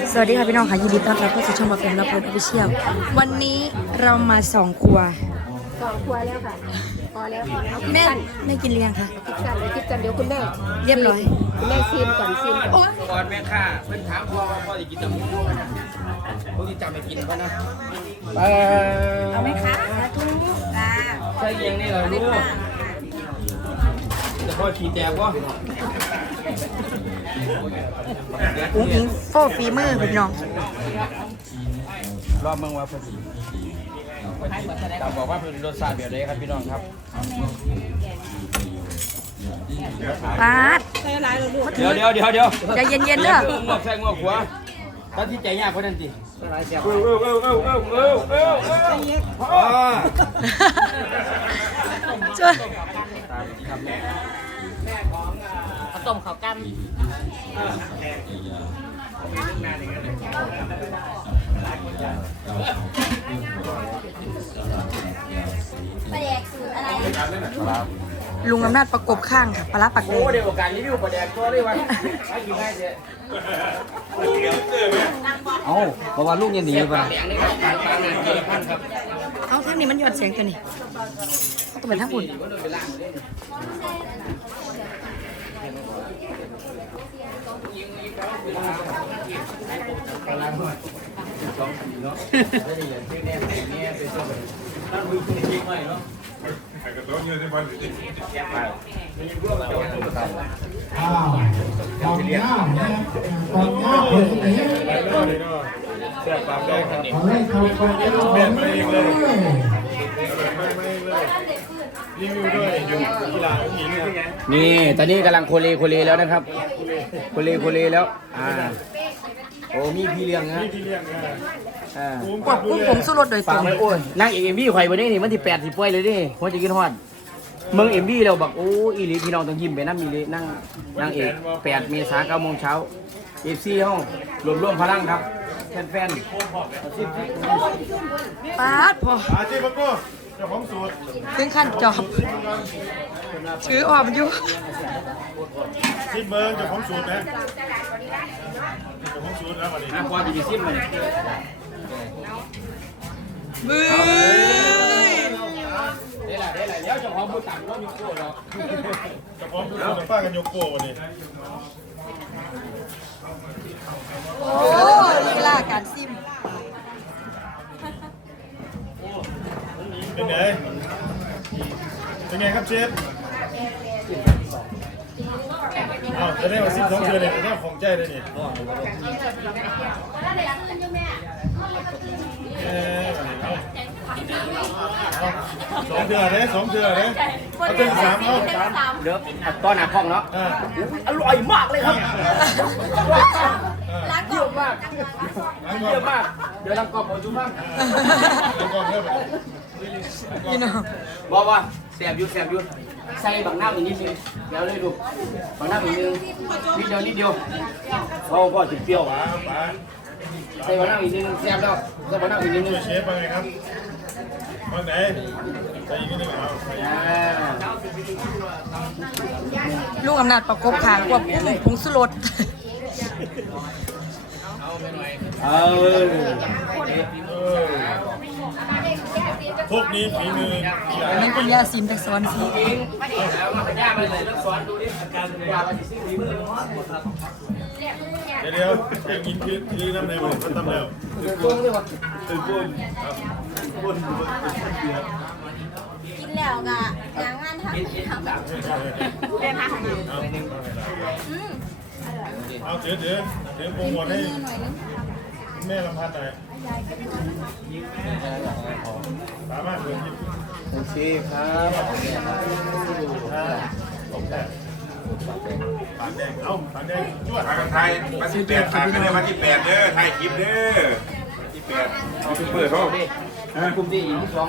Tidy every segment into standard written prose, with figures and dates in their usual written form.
สวัสดีค่ะพี่น้องค่ะยินดีต้อนรับเข้าสู่ช่องมาเฟรมรับรู้ออฟฟิเชียลวันนี้เรามา2 ครัว 2 ครัวแล้วค่ะพอแล้วเอาคิดแม่กันไม่กินเลี้ยงค่ะคิดกันเดี๋ยวคุณแม่เรียบร้อยคุณแม่ซีมก่อนซีมก่อนโอ๊ยก่อนแม่ข้าเพิ่นถามพ่อว่าพ่อจะกินตำลึงพ่อที่จำไปกินเขานะเอาไหมคะทุกใช่ยังนี่เหรอลูกแต่พ่อขี่แตกวะอุ้งอิงโฟฟีมือพี่น้องรอบเมืองว่าพอดีตามบอกว่าเป็นรสชาติแบบไหนครับพี่น้องครับปาดเดี๋ยวใจเย็นๆเด้องอกใส่งอกหัวถ้าที่ใจยากเพราะนั่นสิช่วยต้มข้าวกั้มลุงอำนาจประกบข้างค่ะปลาร้าปักแดโอ้งเดี๋ยวการรีวิวประแดกตัวเลยวะให้กินได้เจ๊เอ้าเพราะว่าลูกยังหนีไปแดงนี่ครับปลาหนาเกลือพันครับเอาแท่นี้มันหยอดเสียงตัวนี้ต้องเป็นทั้งอุ่นนี่ตอนนี้กำลังโคเลแล้วนะครับโคเลแล้วโอ้มีพี่เลี้ยงนะควบคุมผงสู้รสโดยตฟัรง งเลยโอ้ยนั่งเอ็มบี้ไข่วันนี้นี่มันที่80ป่วยเลยนี่หัวจะกินฮอดเมืองเอ็มบี้เราบอกโอ้อีหลีพี่น้องต้องยิ้มไปนั่งมีเลยนั่งเอก8 เมษายน 9 โมงเช้าเอฟซีห้องรวมพลังครับแฟนปาดพออาชีพโก้เจ้าของสูตรถึงขั้นจอบถือออมอยู่ชิมเบิร์เจ้าของสูตรนะเจ้าของสูตรนะวันนี้ๆพอจะไปซิมมันบื้อได้ละแล้วเจ้าของผู้ต่างก็อยู่โก้เราเจ้าของสูตรจะป้ากันยกโก้วันนี้โอ้ลีลาการซิมเป็นไงเป็นไงครับเชฟอ้าวจะได้มาซิม2 เชือเนี่ยจะของใจเลยนี่2 เชือเลย2 เชือเลยเอาเป็น3เอาเดี๋ยวตอนหน้าห้องเนาะอร่อยมากเลยครับเยี่ยมมากเดี๋ยวทำกรอบของจุ๊บบ้างพี่น้องบอกว่าแสบอยู่ใส่บักน้ำอีกนิดนึงเดี๋ยวเลยดูบักน้ำอีกนิดเดียวพ่อจะเปรี้ยวใส่บักน้ำอีกนิดนึงแสบแล้วใส่บักน้ำอีกนิดนึงเชฟว่าไงครับว่าไหนใส่อีกนิดนึงเอาใส่ลูกอำนาจประกบขางควบคุมผงสู้รสพวกนี้ฝีมืออันนี้คุณยาซิมแต่ซ้อนสีเดี๋ยวไอ้กินคือน้ำแนวมันทำแล้วตื่นปุ้นครับปุ้นกินแล้วกะงานทำเอาเดี๋ยวโปรโมทให้แม่ลำพันธ์หน่อยสามารถเดินหยิบโอเคครับปากแดงเอาปากแดงจวดฝากกันไทยวันที่8ฝากกันในวันที่8เด้อไทยคลิปเด้อวันที่8ยูทูบเบอร์เขาคุมที่อีกที่สอง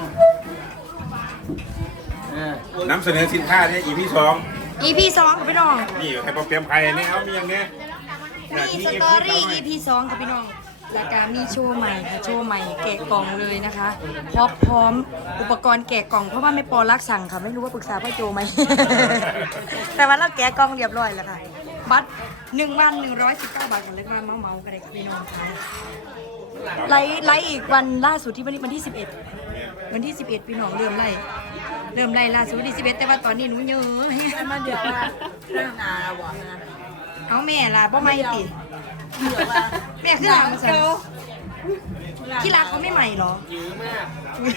นำเสนอสินค้าเนี่ยอีพี2 EP 2ค่ะพี่น้องนี่ให้โปรแกรมไทยเนี่ยเอามีอย่างเนี้ยมีสตอรี่ EP 2ค่ะพี่น้องแล้วก็มีโชว์ใหม่ค่ะโชว์ใหม่แกะกล่องเลยนะคะพร้อมอุปกรณ์แกะกล่องเพราะว่าไม่ปอรักสั่งค่ะไม่รู้ว่าปรึกษาพ่อโจไหม แต่ว่าเราแกะกล่องเรียบร้อยแล้วค่ะบัตร1 วัน119 บาทกันเลยว่าเมากันเลยค่ะพี่น้องค่ะไลฟ์อีกวันล่าสุดที่วันที่11วันที่11พี่น้องเริ่มไล่ล่าสุดวันที่11แต่ว่าตอนนี้หนูเยอะมาเดือดว่าเรื่องนาบ่นะเอาแม่ล่ะบ่ไม่ติแม่คือหลังมาสั่นที่รักเขาไม่ใหม่หรอเยอะมาก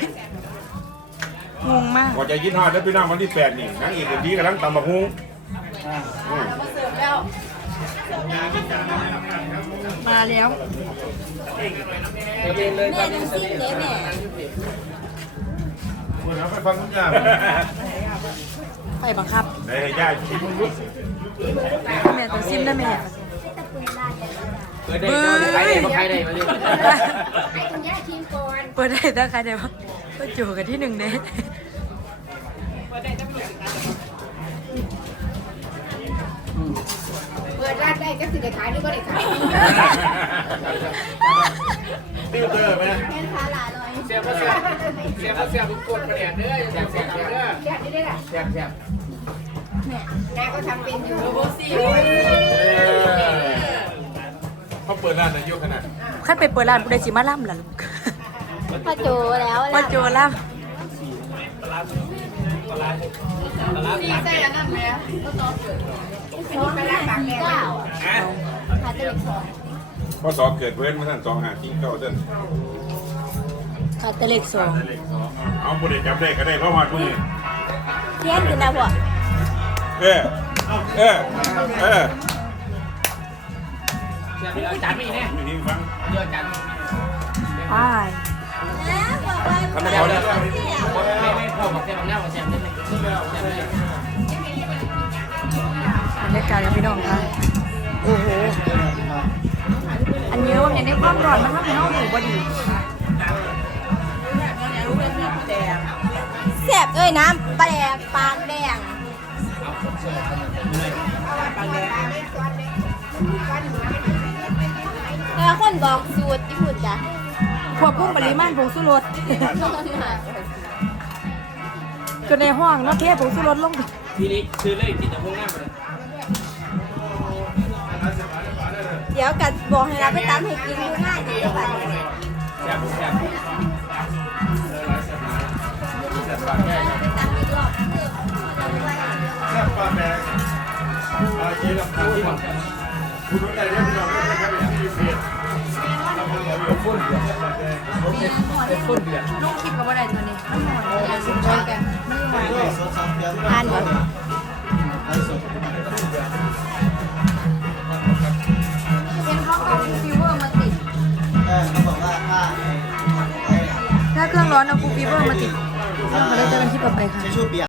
งงมากก่อนจะยินฮอดแล้วพี่น้องวันที่8นี่นางเอกดีกำลังตำบักฮุ้งมาแล้วแม่ดูซิเด้แม่คนเอาไปฟังทุกอย่างไปบังคับได้ให้ย่าชิมลูกแม่ต้องซิมนะแม่เปิดได้เนาะใครได้บ่ใครได้มาเลยให้คุณย่าชิมก่อนเปิดได้ถ้าใครได้บ้างก็จูกันที่1เด้เปิดร้านได้ก็สิได้ขายหรือบ่ได้ขายติวเตอร์ไหมแม่ค้าหลายเลยเสียบทุกคนประเดี๋ยวเด้อแซ่บเด้อแค่นี้ได้ล่ะแซ่บแม่ก็ทำเป็นอยู่เขาเปิดร้านอายุขนาดขั้นไปเปิดร้านกูได้สิมาล่ำล่ะลูกพอโจแล้วว่าโจล่ไปร้านปากแดงหาเจออีก2 พอสอเกิดเพิ่นมาท่าน2549เด้อำคาเตเล็ก2 เอาผู้ใดจำได้ก็ได้เพราะว่าผู้นี้เพี้ยนอยู่นะพ่อเออเอาจานไม่แน่มีนี่ฟังเยอะจานไปแล้วบอกว่าทำเขาแล้วไม่พอกับแซ่บแล้วแซ่บนิดนึงบรรยากาศกับพี่น้องค่ะโอ้โหอันเยอะว่าอย่างได้ความร้อนมันทำให้น้องหมูบดีแซ่บเอ้ยน้ำปลาแดงปากแดงแล้วคนบอกสูตรญี่ปุ่นจ้ะควบคุมปริมาณผงชูรสก็ในห้องเนาะเทผงชูรสลงทีนี้คือเลยกินแต่พวกน้ำเลยเดี๋ยวกัดบอกให้เราไปตามให้กินดูง่ายดีกว่าแซ่บไปตามอีกรอบแซ่บปลาแดงอาชีพทำที่มันคุณรู้ใจเรื่องเราไม่ใช่เป็นที่เพียรเราเป็นเราฟุ้นเดือดฟุ้นเดือดลูกคิดกับว่าอะไรตัวนี้มันหน่อยสุดยอดกันอ่านหมดเป็นเขาเอาคูฟีเวอร์มาติดถ้าเครื่องร้อนเอาคูฟีเวอร์มาติดเราได้เจอกันที่ต่อไปค่ะ